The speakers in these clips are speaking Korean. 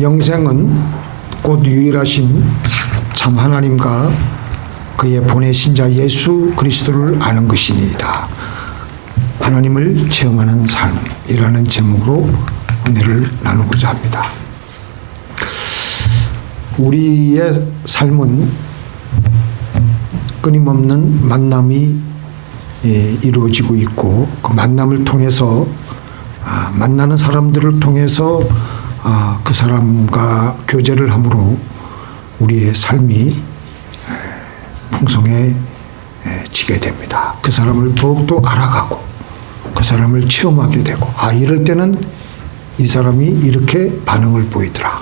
영생은 곧 유일하신 참 하나님과 그의 보내신 자 예수 그리스도를 아는 것이니이다. 하나님을 체험하는 삶이라는 제목으로 은혜를 나누고자 합니다. 우리의 삶은 끊임없는 만남이 이루어지고 있고, 그 만남을 통해서 만나는 사람들을 통해서 그 사람과 교제를 함으로 우리의 삶이 풍성해지게 됩니다. 그 사람을 더욱더 알아가고 그 사람을 체험하게 되고, 이럴 때는 이 사람이 이렇게 반응을 보이더라,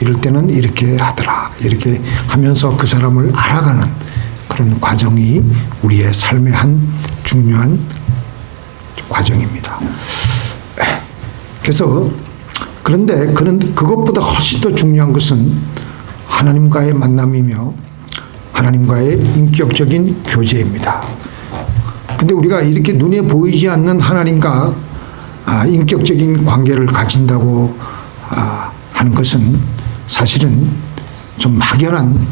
이럴 때는 이렇게 하더라, 이렇게 하면서 그 사람을 알아가는 그런 과정이 우리의 삶의 한 중요한 과정입니다. 그래서 그런데 그것보다 훨씬 더 중요한 것은 하나님과의 만남이며 하나님과의 인격적인 교제입니다. 근데 우리가 이렇게 눈에 보이지 않는 하나님과 인격적인 관계를 가진다고 하는 것은 사실은 좀 막연한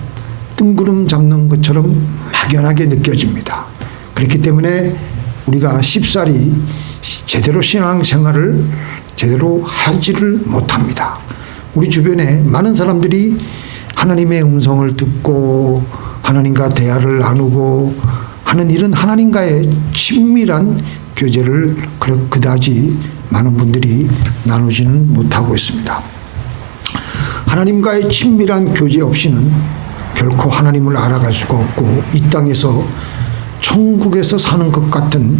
뜬구름 잡는 것처럼 막연하게 느껴집니다. 그렇기 때문에 우리가 쉽사리 제대로 신앙생활을 제대로 하지를 못합니다. 우리 주변에 많은 사람들이 하나님의 음성을 듣고 하나님과 대화를 나누고 하는 이런 하나님과의 친밀한 교제를 그다지 많은 분들이 나누지는 못하고 있습니다. 하나님과의 친밀한 교제 없이는 결코 하나님을 알아갈 수가 없고, 이 땅에서 천국에서 사는 것 같은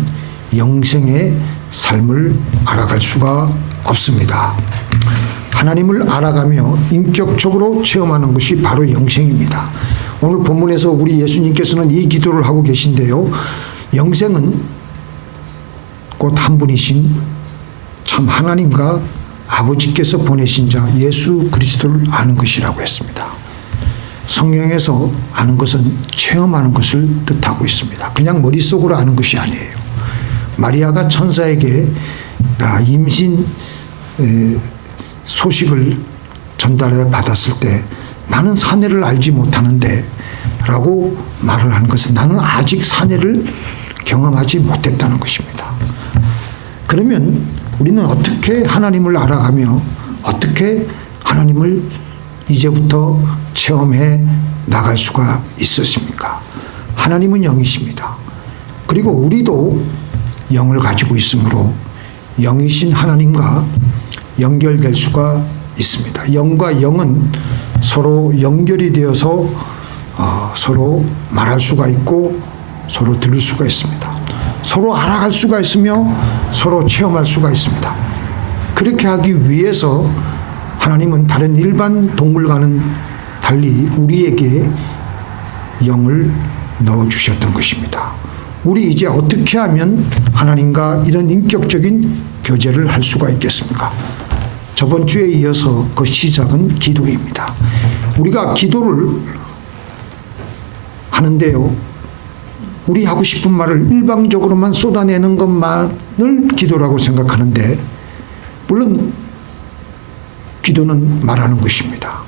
영생의 삶을 알아갈 수가 없습니다. 하나님을 알아가며 인격적으로 체험하는 것이 바로 영생입니다. 오늘 본문에서 우리 예수님께서는 이 기도를 하고 계신데요. 영생은 곧 한 분이신 참 하나님과 아버지께서 보내신 자 예수 그리스도를 아는 것이라고 했습니다. 성경에서 아는 것은 체험하는 것을 뜻하고 있습니다. 그냥 머릿속으로 아는 것이 아니에요. 마리아가 천사에게 임신 소식을 전달해 받았을 때 나는 사내를 알지 못하는데 라고 말을 한 것은 나는 아직 사내를 경험하지 못했다는 것입니다. 그러면 우리는 어떻게 하나님을 알아가며 어떻게 하나님을 이제부터 체험해 나갈 수가 있었습니까? 하나님은 영이십니다. 그리고 우리도 영을 가지고 있으므로 영이신 하나님과 연결될 수가 있습니다. 영과 영은 서로 연결이 되어서 서로 말할 수가 있고 서로 들을 수가 있습니다. 서로 알아갈 수가 있으며 서로 체험할 수가 있습니다. 그렇게 하기 위해서 하나님은 다른 일반 동물과는 달리 우리에게 영을 넣어주셨던 것입니다. 우리 이제 어떻게 하면 하나님과 이런 인격적인 교제를 할 수가 있겠습니까? 저번 주에 이어서 그 시작은 기도입니다. 우리가 기도를 하는데요, 우리 하고 싶은 말을 일방적으로만 쏟아내는 것만을 기도라고 생각하는데, 물론 기도는 말하는 것입니다.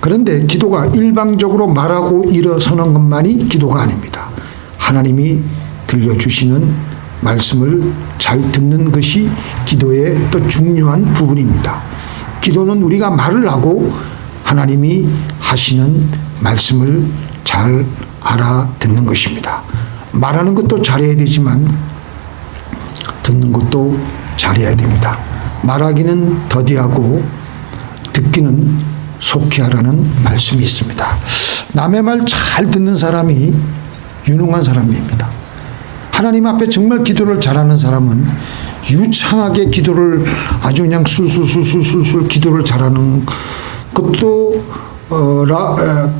그런데 기도가 일방적으로 말하고 일어서는 것만이 기도가 아닙니다. 하나님이 들려주시는 말씀을 잘 듣는 것이 기도의 또 중요한 부분입니다. 기도는 우리가 말을 하고 하나님이 하시는 말씀을 잘 알아듣는 것입니다. 말하는 것도 잘해야 되지만 듣는 것도 잘해야 됩니다. 말하기는 더디하고 듣기는 속히 하라는 말씀이 있습니다. 남의 말 잘 듣는 사람이 유능한 사람입니다. 하나님 앞에 정말 기도를 잘하는 사람은 유창하게 기도를 아주 그냥 술술술술술 기도를 잘하는 것도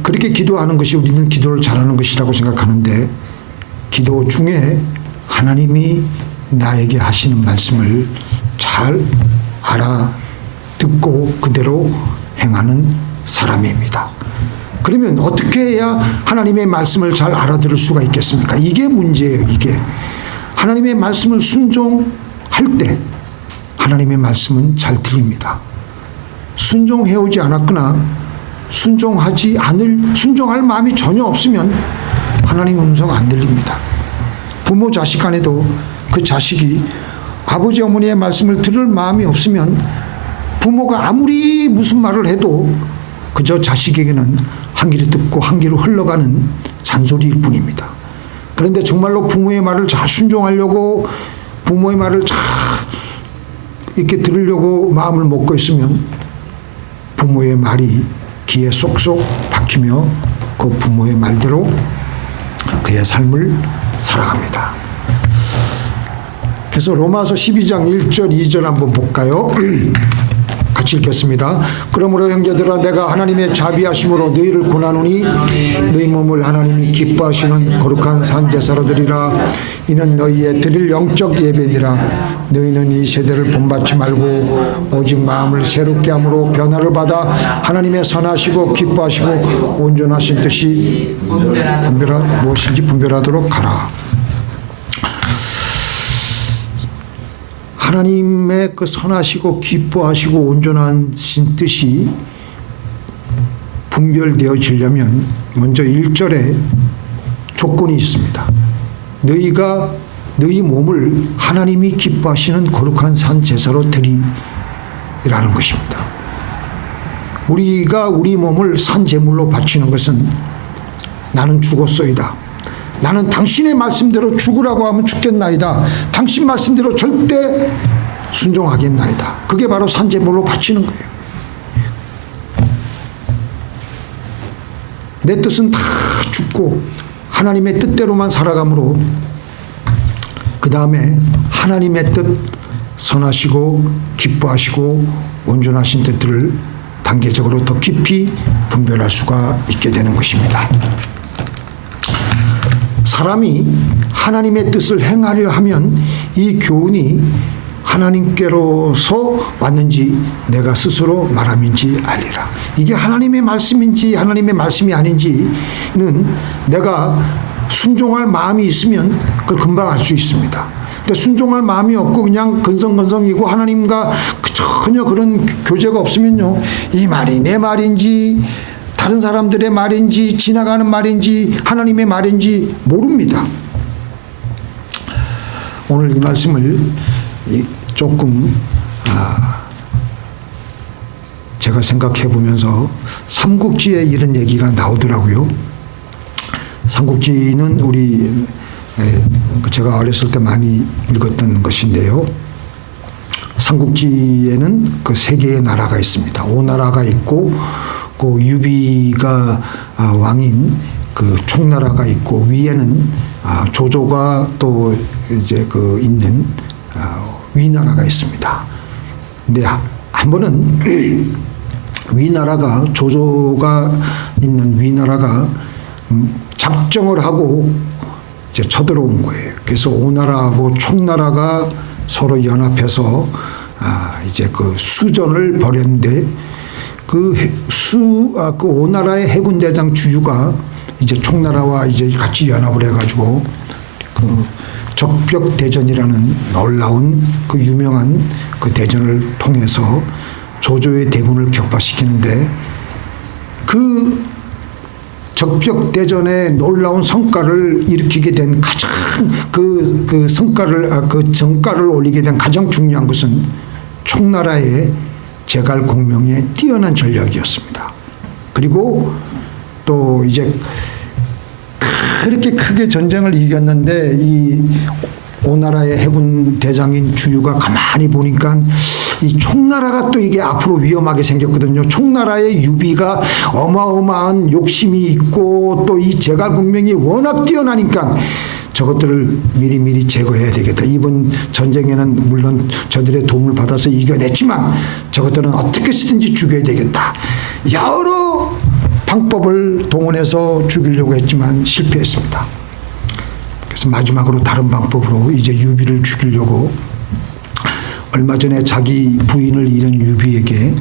그렇게 기도하는 것이 우리는 기도를 잘하는 것이라고 생각하는데, 기도 중에 하나님이 나에게 하시는 말씀을 잘 알아듣고 그대로 행하는 사람입니다. 그러면 어떻게 해야 하나님의 말씀을 잘 알아들을 수가 있겠습니까? 이게 문제예요. 이게 하나님의 말씀을 순종할 때 하나님의 말씀은 잘 들립니다. 순종해오지 않았거나 순종할 마음이 전혀 없으면 하나님 음성 안 들립니다. 부모 자식 간에도 그 자식이 아버지 어머니의 말씀을 들을 마음이 없으면 부모가 아무리 무슨 말을 해도 그저 자식에게는 한 귀로 듣고 한 귀로 흘러가는 잔소리일 뿐입니다. 그런데 정말로 부모의 말을 잘 순종하려고 부모의 말을 잘 이렇게 들으려고 마음을 먹고 있으면 부모의 말이 귀에 쏙쏙 박히며 그 부모의 말대로 그의 삶을 살아갑니다. 그래서 로마서 12장 1절 2절 한번 볼까요? 같이 읽겠습니다. 그러므로 형제들아 내가 하나님의 자비하심으로 너희를 고나노니 너희 몸을 하나님이 기뻐하시는 거룩한 산제사로 드리라. 이는 너희의 드릴 영적 예배니라. 너희는 이 세대를 본받지 말고 오직 마음을 새롭게 함으로 변화를 받아 하나님의 선하시고 기뻐하시고 온전하신 뜻이 무엇인지 분별하도록 하라. 하나님의 그 선하시고 기뻐하시고 온전하신 뜻이 분별되어지려면 먼저 1절에 조건이 있습니다. 너희 몸을 하나님이 기뻐하시는 거룩한 산 제사로 드리라는 것입니다. 우리가 우리 몸을 산 제물로 바치는 것은 나는 죽었소이다. 나는 당신의 말씀대로 죽으라고 하면 죽겠나이다. 당신 말씀대로 절대 순종하겠나이다. 그게 바로 산제물로 바치는 거예요. 내 뜻은 다 죽고 하나님의 뜻대로만 살아가므로 그 다음에 하나님의 뜻, 선하시고 기뻐하시고 온전하신 뜻들을 단계적으로 더 깊이 분별할 수가 있게 되는 것입니다. 사람이 하나님의 뜻을 행하려 하면 이 교훈이 하나님께로서 왔는지 내가 스스로 말함인지 알리라. 이게 하나님의 말씀인지 하나님의 말씀이 아닌지는 내가 순종할 마음이 있으면 그걸 금방 알 수 있습니다. 근데 순종할 마음이 없고 그냥 근성근성이고 하나님과 전혀 그런 교제가 없으면요, 이 말이 내 말인지 다른 사람들의 말인지 지나가는 말인지 하나님의 말인지 모릅니다. 오늘 이 말씀을 조금 제가 생각해 보면서 삼국지에 이런 얘기가 나오더라고요. 삼국지는 우리 제가 어렸을 때 많이 읽었던 것인데요. 삼국지에는 그 세 개의 나라가 있습니다. 오나라가 있고 그 유비가 왕인 그 총나라가 있고 위에는 조조가 또 이제 그 있는 위나라가 있습니다. 근데 한 번은 위나라가 조조가 있는 위나라가 작정을 하고 이제 쳐들어온 거예요. 그래서 오나라하고 총나라가 서로 연합해서 이제 그 수전을 벌였는데 그 오나라의 해군 대장 주유가 이제 총나라와 이제 같이 연합을 해가지고 그 적벽 대전이라는 놀라운 그 유명한 그 대전을 통해서 조조의 대군을 격파시키는데 그 적벽 대전의 놀라운 성과를 일으키게 된 가장 그 성과를 그 정가를 올리게 된 가장 중요한 것은 총나라의 제갈공명의 뛰어난 전략이었습니다. 그리고 또 이제 그렇게 크게 전쟁을 이겼는데 이 오나라의 해군 대장인 주유가 가만히 보니까 이 총나라가 또 이게 앞으로 위험하게 생겼거든요. 총나라의 유비가 어마어마한 욕심이 있고 또 이 제갈공명이 워낙 뛰어나니까 저것들을 미리미리 제거해야 되겠다. 이번 전쟁에는 물론 저들의 도움을 받아서 이겨냈지만 저것들은 어떻게 쓰든지 죽여야 되겠다. 여러 방법을 동원해서 죽이려고 했지만 실패했습니다. 그래서 마지막으로 다른 방법으로 이제 유비를 죽이려고 얼마 전에 자기 부인을 잃은 유비에게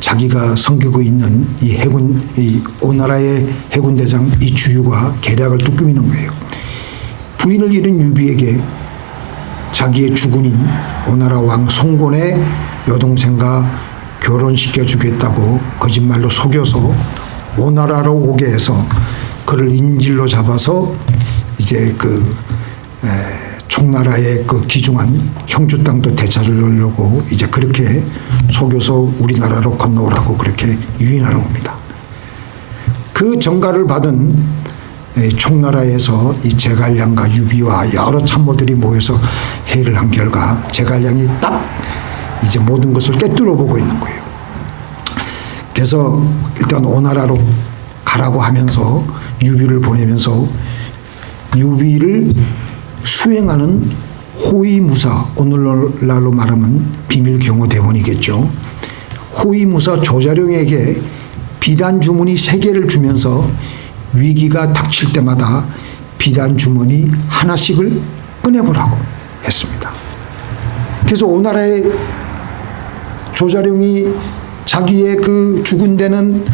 자기가 섬기고 있는 이 오나라의 해군 대장 이 주유가 계략을 뚜꾸미는 거예요. 부인을 잃은 유비에게 자기의 주군인 오나라 왕 송곤의 여동생과 결혼시켜 주겠다고 거짓말로 속여서 오나라로 오게 해서 그를 인질로 잡아서 이제 총나라의 그 귀중한 형주 땅도 되찾으려고 이제 그렇게 속여서 우리나라로 건너오라고 그렇게 유인하는 겁니다. 그 전가를 받은 총나라에서 이 제갈량과 유비와 여러 참모들이 모여서 회의를 한 결과 제갈량이 딱 이제 모든 것을 꿰뚫어 보고 있는 거예요. 그래서 일단 오나라로 가라고 하면서 유비를 보내면서 유비를 수행하는 호위무사, 오늘날로 말하면 비밀경호대원이겠죠. 호위무사 조자룡에게 비단 주머니 3개를 주면서 위기가 닥칠 때마다 비단 주머니 하나씩을 꺼내보라고 했습니다. 그래서 오나라의 조자룡이 자기의 그 죽은 데는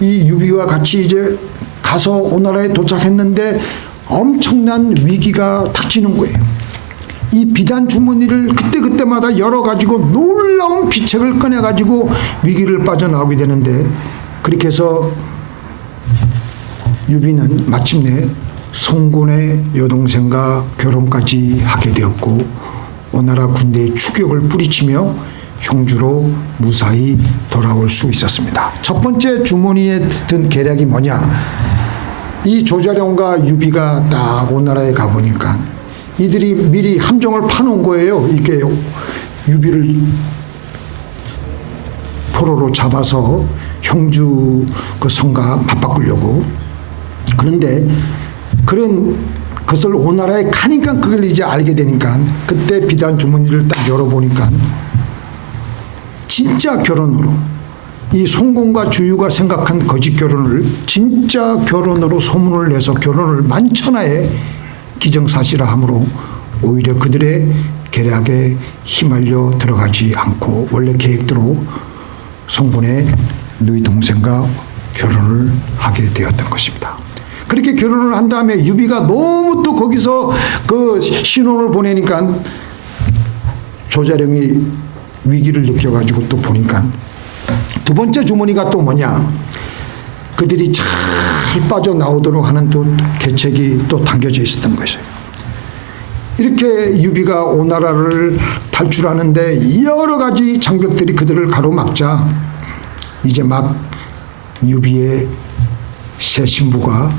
이 유비와 같이 이제 가서 오나라에 도착했는데 엄청난 위기가 닥치는 거예요. 이 비단 주머니를 그때마다 열어가지고 놀라운 비책을 꺼내가지고 위기를 빠져나오게 되는데 그렇게 해서 유비는 마침내 송곤의 여동생과 결혼까지 하게 되었고 오나라 군대의 추격을 뿌리치며 형주로 무사히 돌아올 수 있었습니다. 첫 번째 주머니에 든 계략이 뭐냐? 이 조자룡과 유비가 딱 오나라에 가보니까 이들이 미리 함정을 파놓은 거예요. 이게 유비를 포로로 잡아서 형주 그 성과 맞바꾸려고. 그런데 그런 것을 오나라에 가니까 그걸 이제 알게 되니까 그때 비단 주머니를 딱 열어보니까 진짜 결혼으로 이 송공과 주유가 생각한 거짓 결혼을 진짜 결혼으로 소문을 내서 결혼을 만천하에 기정사실화함으로 오히려 그들의 계략에 휘말려 들어가지 않고 원래 계획대로 송곤의 너희 동생과 결혼을 하게 되었던 것입니다. 그렇게 결혼을 한 다음에 유비가 너무 또 거기서 그 신혼을 보내니까 조자룡이 위기를 느껴가지고 또 보니까 두 번째 주머니가 또 뭐냐? 그들이 잘 빠져나오도록 하는 또 계책이 또 담겨져 있었던 것이에요. 이렇게 유비가 오나라를 탈출하는데 여러 가지 장벽들이 그들을 가로막자 이제 막 유비의 새 신부가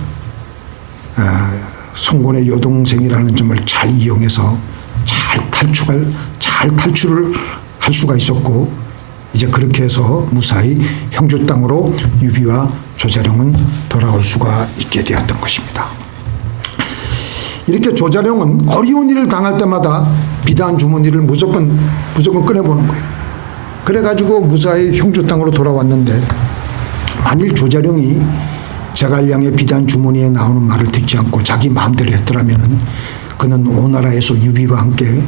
송곤의 여동생이라는 점을 잘 이용해서 잘 탈출을 할 수가 있었고 이제 그렇게 해서 무사히 형주 땅으로 유비와 조자룡은 돌아올 수가 있게 되었던 것입니다. 이렇게 조자룡은 어려운 일을 당할 때마다 비단 주머니를 무조건 꺼내보는 거예요. 그래가지고 무사히 형주 땅으로 돌아왔는데 만일 조자룡이 제갈량의 비단 주머니에 나오는 말을 듣지 않고 자기 마음대로 했더라면 그는 오나라에서 유비와 함께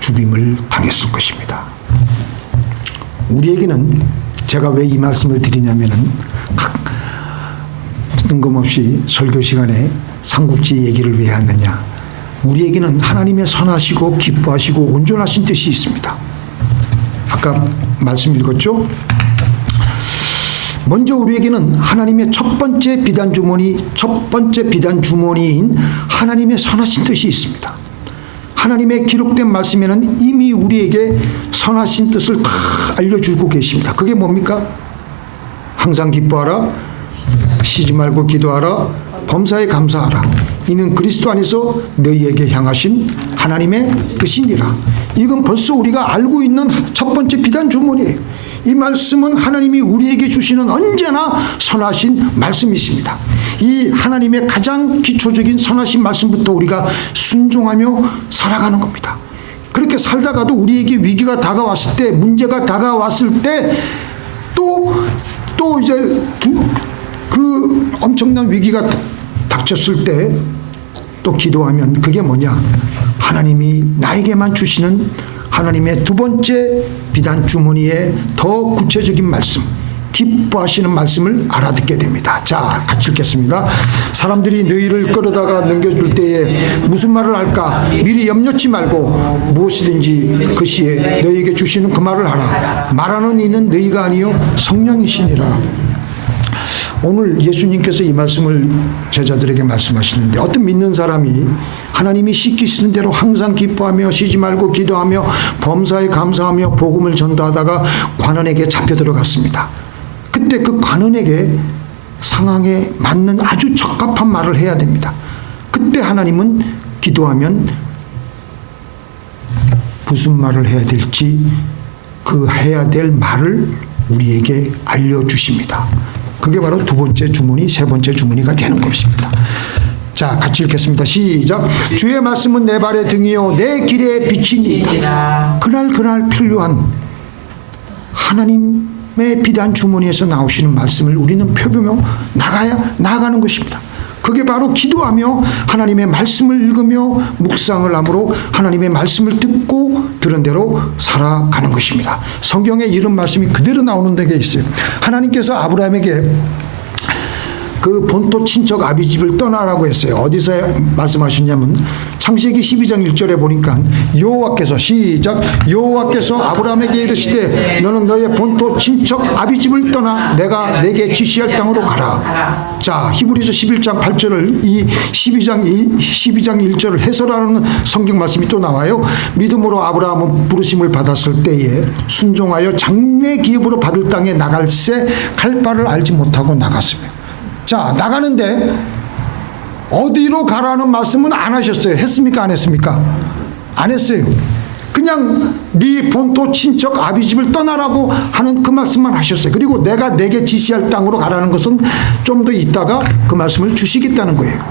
죽임을 당했을 것입니다. 우리에게는 제가 왜 이 말씀을 드리냐면은 뜬금없이 설교 시간에 삼국지 얘기를 왜 하느냐? 우리에게는 하나님의 선하시고 기뻐하시고 온전하신 뜻이 있습니다. 아까 말씀 읽었죠? 먼저 우리에게는 하나님의 첫 번째 비단 주머니인 하나님의 선하신 뜻이 있습니다. 하나님의 기록된 말씀에는 이미 우리에게 선하신 뜻을 다 알려주고 계십니다. 그게 뭡니까? 항상 기뻐하라, 쉬지 말고 기도하라, 범사에 감사하라. 이는 그리스도 안에서 너희에게 향하신 하나님의 뜻이니라. 이건 벌써 우리가 알고 있는 첫 번째 비단 주머니예요. 이 말씀은 하나님이 우리에게 주시는 언제나 선하신 말씀이십니다. 이 하나님의 가장 기초적인 선하신 말씀부터 우리가 순종하며 살아가는 겁니다. 그렇게 살다가도 우리에게 위기가 다가왔을 때, 문제가 다가왔을 때 또 이제 그 엄청난 위기가 닥쳤을 때 또 기도하면 그게 뭐냐? 하나님이 나에게만 주시는 하나님의 두 번째 비단 주머니의 더 구체적인 말씀, 기뻐하시는 말씀을 알아듣게 됩니다. 자, 같이 읽겠습니다. 사람들이 너희를 끌어다가 넘겨줄 때에 무슨 말을 할까? 미리 염려치 말고 무엇이든지 그 시에 너희에게 주시는 그 말을 하라. 말하는 이는 너희가 아니요 성령이시니라. 오늘 예수님께서 이 말씀을 제자들에게 말씀하시는데, 어떤 믿는 사람이 하나님이 시키시는 대로 항상 기뻐하며 쉬지 말고 기도하며 범사에 감사하며 복음을 전도하다가 관원에게 잡혀 들어갔습니다. 그때 그 관원에게 상황에 맞는 아주 적합한 말을 해야 됩니다. 그때 하나님은 기도하면 무슨 말을 해야 될지 그 해야 될 말을 우리에게 알려주십니다. 그게 바로 두 번째 주문이 세 번째 주문이가 되는 것입니다. 자, 같이 읽겠습니다. 시작. 주의 말씀은 내 발의 등이요 내 길의 빛이니이다. 그날 필요한 하나님의 비단 주머니에서 나오시는 말씀을 우리는 펴보며 나아가는 것입니다. 그게 바로 기도하며 하나님의 말씀을 읽으며 묵상을 함으로 하나님의 말씀을 듣고 들은 대로 살아가는 것입니다. 성경에 이런 말씀이 그대로 나오는 데가 있어요. 하나님께서 아브라함에게 그 본토 친척 아비집을 떠나라고 했어요. 어디서 말씀하셨냐면 창세기 12장 1절에 보니까 여호와께서 시작 여호와께서 아브라함에게 이르시되 너는 너의 본토 친척 아비집을 떠나 내가 내게 지시할 땅으로 가라. 자, 히브리서 11장 8절을 이 12장 1절을 해설하는 성경 말씀이 또 나와요. 믿음으로 아브라함은 부르심을 받았을 때에 순종하여 장래 기업으로 받을 땅에 나갈새 갈 바를 알지 못하고 나갔습니다. 자, 나가는데 어디로 가라는 말씀은 안 하셨어요. 했습니까? 안 했습니까? 안 했어요. 그냥 네 본토 친척 아비집을 떠나라고 하는 그 말씀만 하셨어요. 그리고 내가 내게 지시할 땅으로 가라는 것은 좀 더 있다가 그 말씀을 주시겠다는 거예요.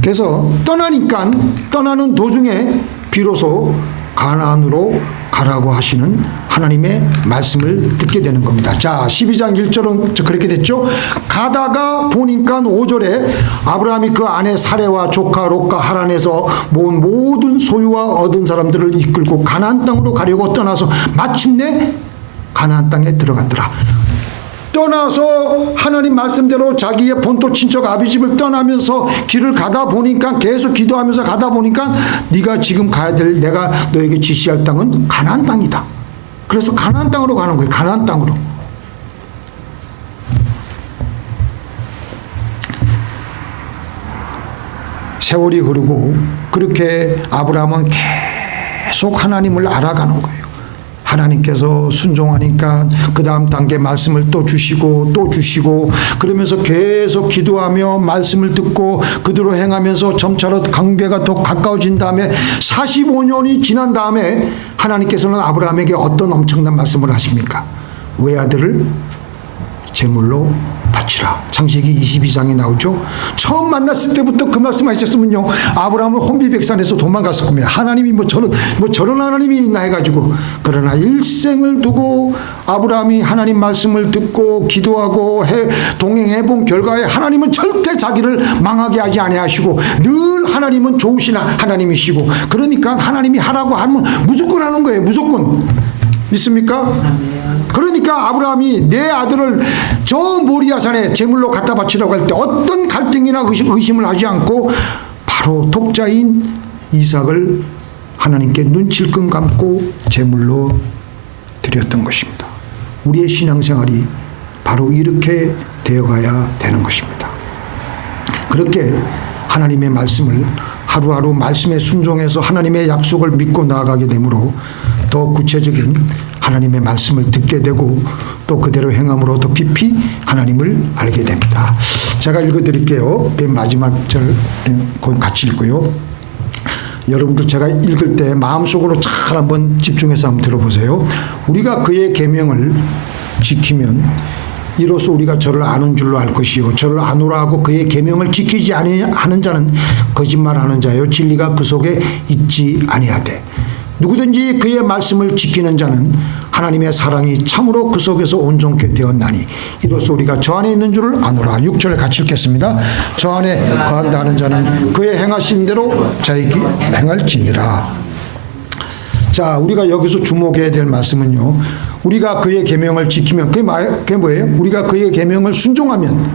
그래서 떠나는 도중에 비로소 가나안으로 가라고 하시는 하나님의 말씀을 듣게 되는 겁니다. 자, 12장 1절은 그렇게 됐죠. 가다가 보니까 5절에 아브라함이 그 아내 사레와 조카 롯과 하란에서 모은 모든 소유와 얻은 사람들을 이끌고 가나안 땅으로 가려고 떠나서 마침내 가나안 땅에 들어갔더라. 떠나서 하나님 말씀대로 자기의 본토 친척 아비집을 떠나면서 길을 가다 보니까 계속 기도하면서 가다 보니까 네가 지금 가야 될 내가 너에게 지시할 땅은 가나안 땅이다. 그래서 가나안 땅으로 가는 거예요. 가나안 땅으로. 세월이 흐르고 그렇게 아브라함은 계속 하나님을 알아가는 거예요. 하나님께서 순종하니까 그 다음 단계 말씀을 또 주시고 그러면서 계속 기도하며 말씀을 듣고 그대로 행하면서 점차로 관계가 더 가까워진 다음에 45년이 지난 다음에 하나님께서는 아브라함에게 어떤 엄청난 말씀을 하십니까? 외아들을 제물로 바치라. 창세기 22장에 나오죠. 처음 만났을 때부터 그 말씀하셨으면요, 아브라함은 혼비백산에서 도망갔을 겁니다. 하나님이 저런 하나님이 있나 해가지고. 그러나 일생을 두고 아브라함이 하나님 말씀을 듣고 기도하고 동행해본 결과에 하나님은 절대 자기를 망하게 하지 아니하시고 늘 하나님은 좋으신 하나님이시고, 그러니까 하나님이 하라고 하면 무조건 하는 거예요. 무조건. 믿습니까? 그러니까 아브라함이 내 아들을 저 모리아산에 제물로 갖다 바치라고 할 때 어떤 갈등이나 의심을 하지 않고 바로 독자인 이삭을 하나님께 눈칠끔 감고 제물로 드렸던 것입니다. 우리의 신앙생활이 바로 이렇게 되어가야 되는 것입니다. 그렇게 하나님의 말씀을 하루하루 말씀에 순종해서 하나님의 약속을 믿고 나아가게 되므로 더 구체적인 하나님의 말씀을 듣게 되고 또 그대로 행함으로 더 깊이 하나님을 알게 됩니다. 제가 읽어드릴게요. 맨 마지막 절 같이 읽고요. 여러분들 제가 읽을 때 마음속으로 잘 한번 집중해서 한번 들어보세요. 우리가 그의 계명을 지키면 이로써 우리가 저를 아는 줄로 알 것이요 저를 아노라 하고 그의 계명을 지키지 아니하는 자는 거짓말하는 자요 진리가 그 속에 있지 아니하되 누구든지 그의 말씀을 지키는 자는 하나님의 사랑이 참으로 그 속에서 온전케 되었나니 이로써 우리가 저 안에 있는 줄을 아노라. 6절 같이 읽겠습니다. 저 안에 거한다 하는 자는 그의 행하신 대로 자기 행할지니라. 자, 우리가 여기서 주목해야 될 말씀은요. 우리가 그의 계명을 지키면 그게 뭐예요? 우리가 그의 계명을 순종하면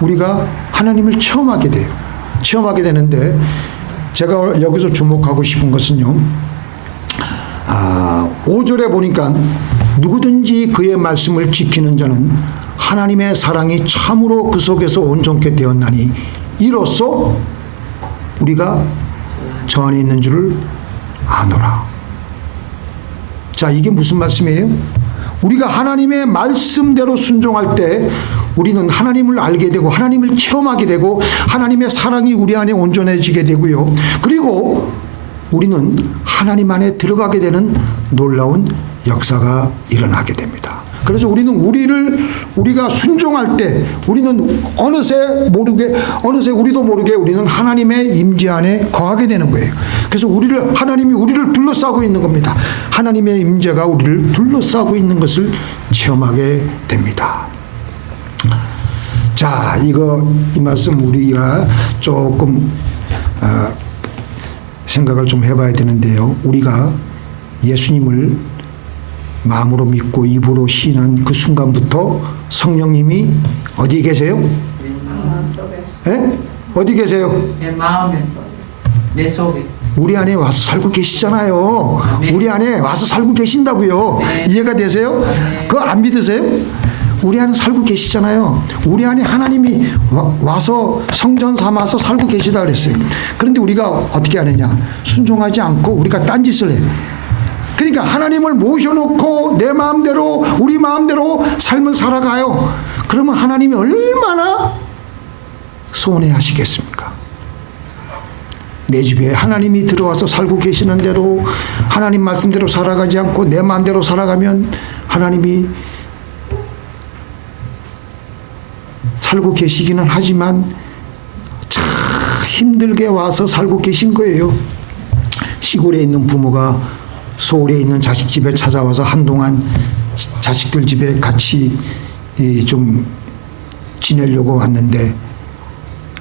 우리가 하나님을 체험하게 돼요. 체험하게 되는데 제가 여기서 주목하고 싶은 것은요. 5절에 보니까 누구든지 그의 말씀을 지키는 자는 하나님의 사랑이 참으로 그 속에서 온전케 되었나니 이로써 우리가 저 안에 있는 줄을 아노라. 자, 이게 무슨 말씀이에요? 우리가 하나님의 말씀대로 순종할 때 우리는 하나님을 알게 되고 하나님을 체험하게 되고 하나님의 사랑이 우리 안에 온전해지게 되고요. 그리고 우리는 하나님 안에 들어가게 되는 놀라운 역사가 일어나게 됩니다. 그래서 우리가 순종할 때 우리는 어느새 우리도 모르게 우리는 하나님의 임재 안에 거하게 되는 거예요. 그래서 하나님이 우리를 둘러싸고 있는 겁니다. 하나님의 임재가 우리를 둘러싸고 있는 것을 체험하게 됩니다. 자, 이 말씀 우리가 조금 생각을 좀 해봐야 되는데요. 우리가 예수님을 마음으로 믿고 입으로 시인한 그 순간부터 성령님이 어디 계세요? 네? 어디 계세요? 내 마음에, 내 속에. 우리 안에 와서 살고 계시잖아요. 네. 우리 안에 와서 살고 계신다고요. 네. 이해가 되세요? 네. 그거 안 믿으세요? 우리 안에 살고 계시잖아요. 우리 안에 하나님이 와서 성전 삼아서 살고 계시다 그랬어요. 그런데 우리가 어떻게 하느냐? 순종하지 않고 우리가 딴짓을 해. 그러니까 하나님을 모셔놓고 내 마음대로 우리 마음대로 삶을 살아가요. 그러면 하나님이 얼마나 서운해 하시겠습니까? 내 집에 하나님이 들어와서 살고 계시는 대로 하나님 말씀대로 살아가지 않고 내 마음대로 살아가면 하나님이 살고 계시기는 하지만 참 힘들게 와서 살고 계신 거예요. 시골에 있는 부모가 서울에 있는 자식 집에 찾아와서 한동안 자식들 집에 같이 좀 지내려고 왔는데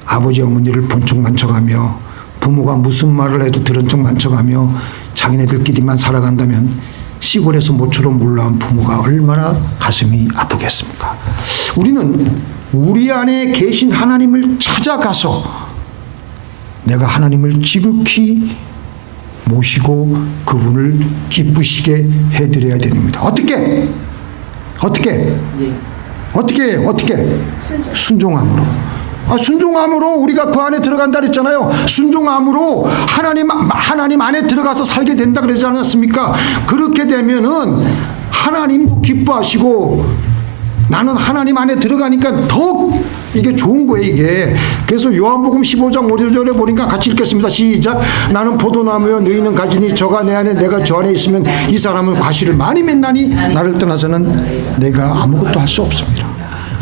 아버지 어머니를 본 척 만척하며 부모가 무슨 말을 해도 들은 척 만척하며 자기네들끼리만 살아간다면 시골에서 모처럼 올라온 부모가 얼마나 가슴이 아프겠습니까? 우리는 우리 안에 계신 하나님을 찾아가서 내가 하나님을 지극히 모시고 그분을 기쁘시게 해드려야 됩니다. 어떻게? 순종함으로. 순종함으로 우리가 그 안에 들어간다 그랬잖아요. 순종함으로 하나님 안에 들어가서 살게 된다 그러지 않았습니까? 그렇게 되면은 하나님도 기뻐하시고 나는 하나님 안에 들어가니까 더 이게 좋은 거예요, 이게. 그래서 요한복음 15장 5절에 보니까 같이 읽겠습니다. 시작. 나는 포도나무여 너희는 가지니 저가 내 안에 내가 저 안에 있으면 이 사람은 과실을 많이 맺나니 나를 떠나서는 내가 아무것도 할 수 없습니다.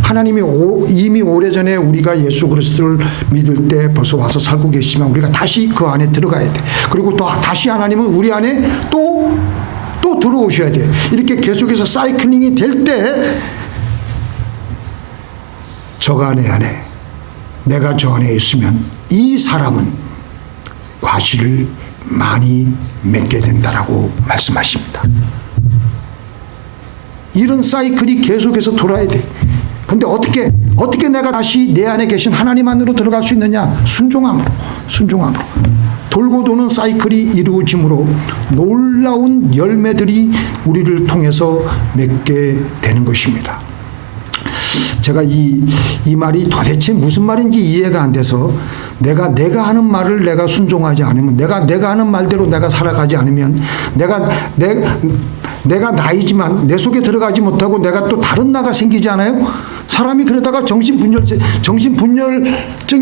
하나님이 이미 오래전에 우리가 예수 그리스도를 믿을 때 벌써 와서 살고 계시지만 우리가 다시 그 안에 들어가야 돼. 그리고 또 다시 하나님은 우리 안에 또 들어오셔야 돼. 이렇게 계속해서 사이클링이 될 때 저가 내 안에 내가 저 안에 있으면 이 사람은 과실을 많이 맺게 된다라고 말씀하십니다. 이런 사이클이 계속해서 돌아야 돼. 근데 어떻게 내가 다시 내 안에 계신 하나님 안으로 들어갈 수 있느냐? 순종함으로. 돌고 도는 사이클이 이루어짐으로 놀라운 열매들이 우리를 통해서 맺게 되는 것입니다. 제가 이 말이 도대체 무슨 말인지 이해가 안 돼서 내가 하는 말을 내가 순종하지 않으면 내가 하는 말대로 내가 살아가지 않으면 내가 나이지만 내 속에 들어가지 못하고 내가 또 다른 나가 생기지 않아요? 사람이 그러다가 정신분열증이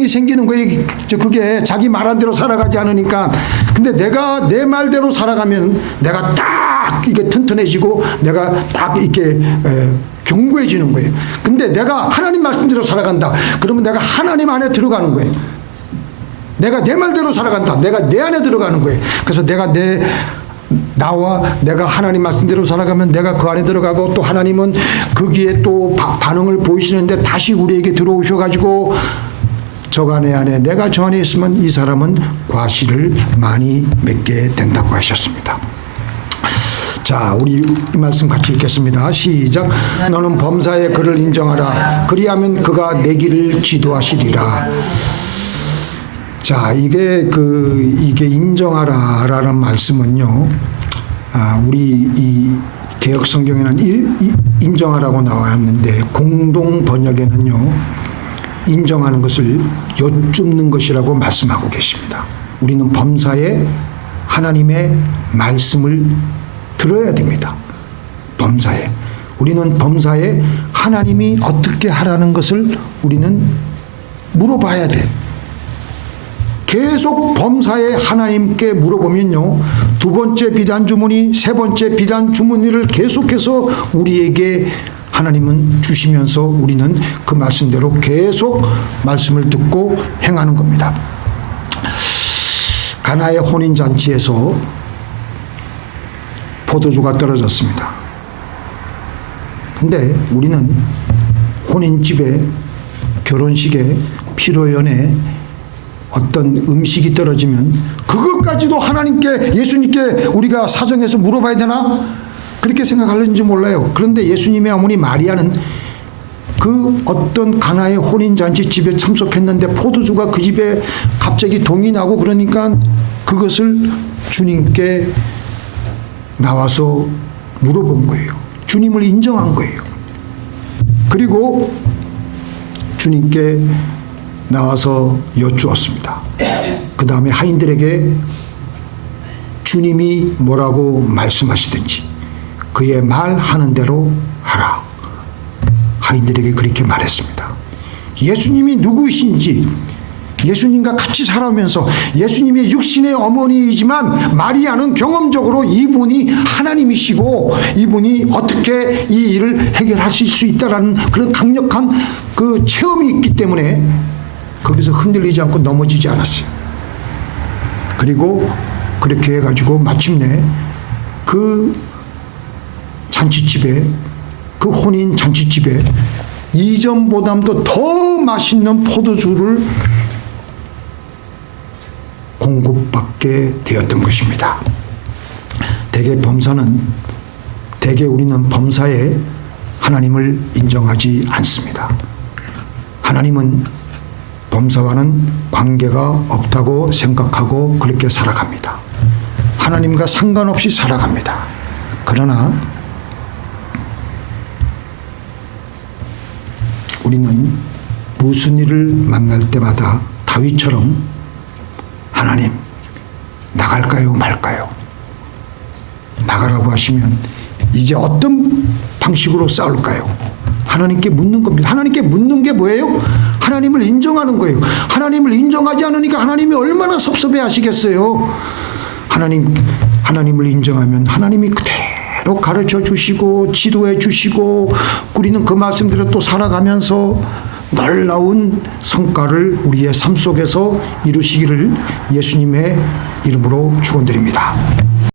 생기는 거예요. 그게 자기 말한 대로 살아가지 않으니까. 근데 내가 내 말대로 살아가면 내가 딱 이게 튼튼해지고 내가 딱 이렇게 견고해지는 거예요. 근데 내가 하나님 말씀대로 살아간다. 그러면 내가 하나님 안에 들어가는 거예요. 내가 내 말대로 살아간다. 내가 내 안에 들어가는 거예요. 그래서 내가 내가 하나님 말씀대로 살아가면 내가 그 안에 들어가고 또 하나님은 거기에 또 반응을 보이시는데 다시 우리에게 들어오셔가지고 저가 내 안에 내가 저 안에 있으면 이 사람은 과실을 많이 맺게 된다고 하셨습니다. 자, 우리 이 말씀 같이 읽겠습니다. 시작. 너는 범사의 그를 인정하라. 그리하면 그가 내 길을 지도하시리라. 자, 이게 인정하라라는 말씀은요. 우리 이 개혁 성경에는 인정하라고 나왔는데 공동 번역에는요. 인정하는 것을 여쭙는 것이라고 말씀하고 계십니다. 우리는 범사에 하나님의 말씀을 들어야 됩니다. 범사에. 우리는 범사에 하나님이 어떻게 하라는 것을 우리는 물어봐야 돼. 계속 범사에 하나님께 물어보면요. 두 번째 비단 주머니, 세 번째 비단 주머니를 계속해서 우리에게 하나님은 주시면서 우리는 그 말씀대로 계속 말씀을 듣고 행하는 겁니다. 가나의 혼인잔치에서 포도주가 떨어졌습니다. 근데 우리는 혼인집에, 결혼식에, 피로연에 어떤 음식이 떨어지면 그것까지도 하나님께, 예수님께 우리가 사정해서 물어봐야 되나? 그렇게 생각하는지 몰라요. 그런데 예수님의 어머니 마리아는 그 어떤 가나의 혼인잔치 집에 참석했는데 포도주가 그 집에 갑자기 동이 나고 그러니까 그것을 주님께 나와서 물어본 거예요. 주님을 인정한 거예요. 그리고 주님께 나와서 여쭈었습니다. 그 다음에 하인들에게 주님이 뭐라고 말씀하시든지 그의 말하는 대로 하라. 하인들에게 그렇게 말했습니다. 예수님이 누구이신지, 예수님과 같이 살아오면서 예수님이 육신의 어머니이지만 마리아는 경험적으로 이분이 하나님이시고 이분이 어떻게 이 일을 해결하실 수 있다라는 그런 강력한 그 체험이 있기 때문에 거기서 흔들리지 않고 넘어지지 않았어요. 그리고 그렇게 해가지고 마침내 그 잔치집에, 그 혼인 잔치집에 이전보다도 더 맛있는 포도주를 공급받게 되었던 것입니다. 대개 우리는 범사에 하나님을 인정하지 않습니다. 하나님은 범사와는 관계가 없다고 생각하고 그렇게 살아갑니다. 하나님과 상관없이 살아갑니다. 그러나 우리는 무슨 일을 만날 때마다 다윗처럼 하나님 나갈까요 말까요? 나가라고 하시면 이제 어떤 방식으로 싸울까요? 하나님께 묻는 겁니다. 하나님께 묻는 게 뭐예요? 하나님을 인정하는 거예요. 하나님을 인정하지 않으니까 하나님이 얼마나 섭섭해 하시겠어요? 하나님을 인정하면 하나님이 그대로 가르쳐 주시고 지도해 주시고 우리는 그 말씀대로 또 살아가면서 놀라운 성과를 우리의 삶 속에서 이루시기를 예수님의 이름으로 축원드립니다.